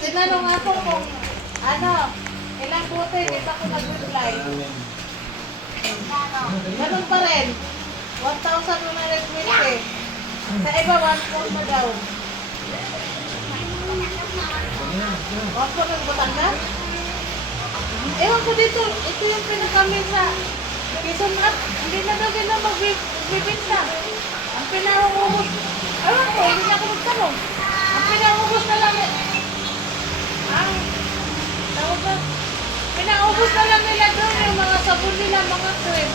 Tinanong ako kung ano, ilang buti, di pa ako nag-reply. Ganun pa rin. 1,120. Sa iba, 1,400 na daw. 1,400 ng Batangas? Ewan ko dito, ito yung pinakamin sa Quezon at hindi na daw sila magbibinta. Ang pinahubos, ewan ko, hindi na ako magtanong. Ang pinahubos na lang, tawag na, pinaubos na lang nila doon yung mga sabon nila, mga cream.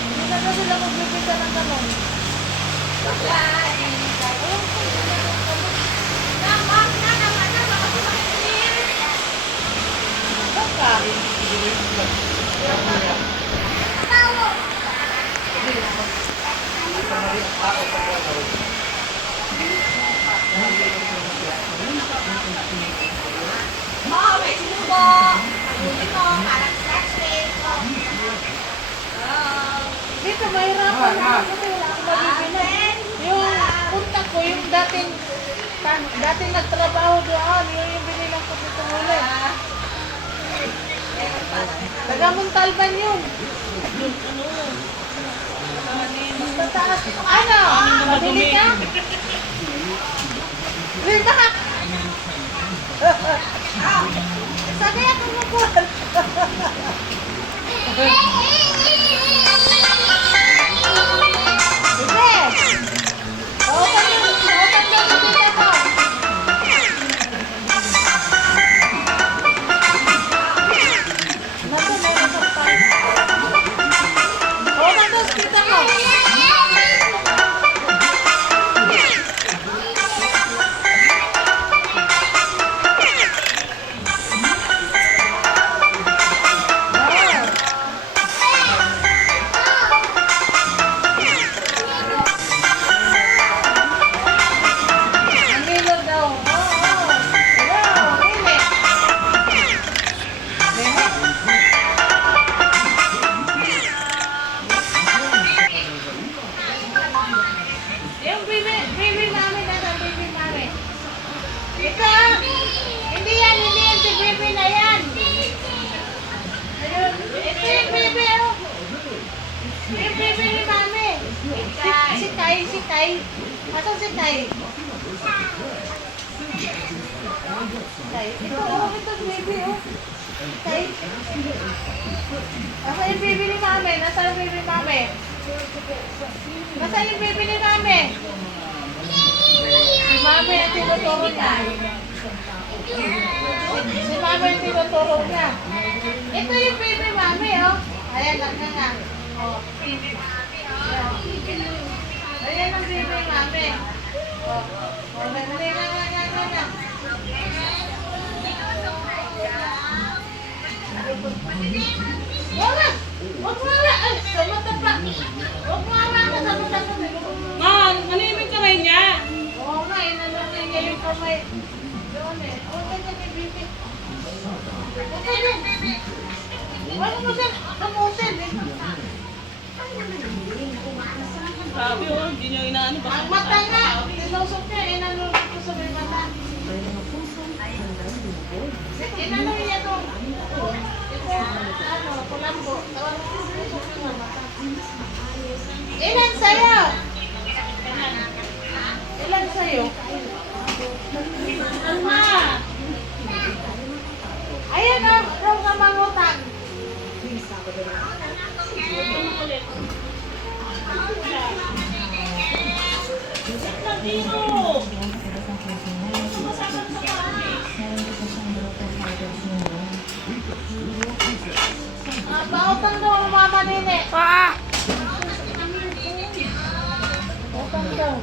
Hindi na daw sila magbibinta ng tanong. Dito mahirapan na ako kasi wala akong mabibili. Yung punta ko, yung dating nagtrabaho doon, yung binilang ko dito ulit. Taga-Montalban yun. Mas mataas. Ano? Mabili ka? Rin ba? Sabi ako mabuhan. Si Tay. Asan si Tay? Tay. Ito baby, oh. Tay. Asa yung baby ni Mami? Nasa yung baby ni Mami? Nasa yung baby ni Mami? Si Mami ang tinuturo niya. Si Mami ang tinuturo niya. Ito yung baby Mami, oh. Ayan, nga. Oh. Ayan ang baby Mami. Oh, dali na. Wag mo ay, sa mata pa. Wag mo ka sa mata pa. Ma, ano yung kamay niya? Oo nga, inanong niya yung kamay. Doon eh. Oh, ganyan yung baby. Okay din. Wala mo siya kamutin eh. Sabi oh, hindi niyo inaano ba? Ang mata nga, tinusok niya, inanong ko sa may mata. Inanong niya to. Ito, ano, kulambo. Tawag ko tinusok yung mata. Ilan sa'yo? Ilan sa'yo? Alma! Ayan o, raw nga mangutan. Bautang daw ang mama nini. Bautang daw.